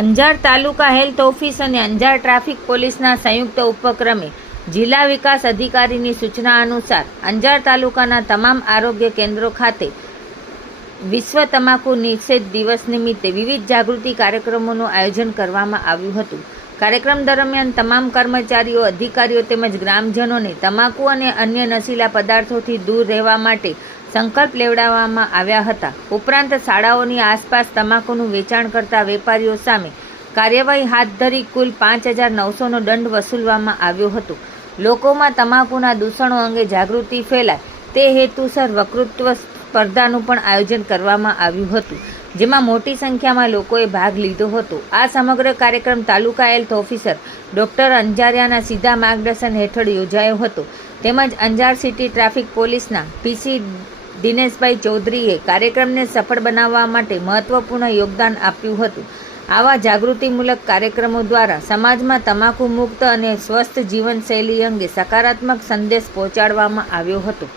અંજાર તાલુકા health office અને Anjar traffic પોલીસના સંયુક્ત ઉપક્રમે જિલ્લા વિકાસ અધિકારીની સૂચના અનુસાર અંજાર તાલુકાના તમામ આરોગ્ય કેન્દ્રો ખાતે વિશ્વ તમાકુ નિષેધ દિવસ નિમિત્તે વિવિધ જાગૃતિ કાર્યક્રમોનું આયોજન કરવામાં આવ્યું હતું. કાર્યક્રમ દરમિયાન તમામ કર્મચારીઓ, અધિકારીઓ તેમજ ગ્રામજનોને તમાકુ અને અન્ય નશીલા પદાર્થોથી દૂર રહેવા માટે સંકલ્પ લેવડાવવામાં આવ્યા હતા. ઉપરાંત શાળાઓની આસપાસ તમાકુનું વેચાણ કરતા વેપારીઓ સામે કાર્યવાહી હાથ ધરી કુલ 5,900નો દંડ વસૂલવામાં આવ્યો હતો. લોકોમાં તમાકુના દૂષણો અંગે જાગૃતિ ફેલાય તે હેતુસર વક્તૃત્વ સ્પર્ધાનું પણ આયોજન કરવામાં આવ્યું હતું, જેમાં મોટી સંખ્યામાં લોકોએ ભાગ લીધો હતો. આ સમગ્ર કાર્યક્રમ તાલુકા હેલ્થ ઓફિસર ડોક્ટર અંજારિયાના સીધા માર્ગદર્શન હેઠળ યોજાયો હતો. તેમજ અંજાર સિટી ટ્રાફિક પોલીસના પીસી દિનેશભાઈ ચૌધરીએ કાર્યક્રમને સફળ બનાવવા માટે મહત્વપૂર્ણ યોગદાન આપ્યું હતું. આવા જાગૃતિમૂલક કાર્યક્રમો દ્વારા સમાજમાં તમાકુ મુક્ત અને સ્વસ્થ જીવનશૈલી અંગે સકારાત્મક સંદેશ પહોંચાડવામાં આવ્યો હતો.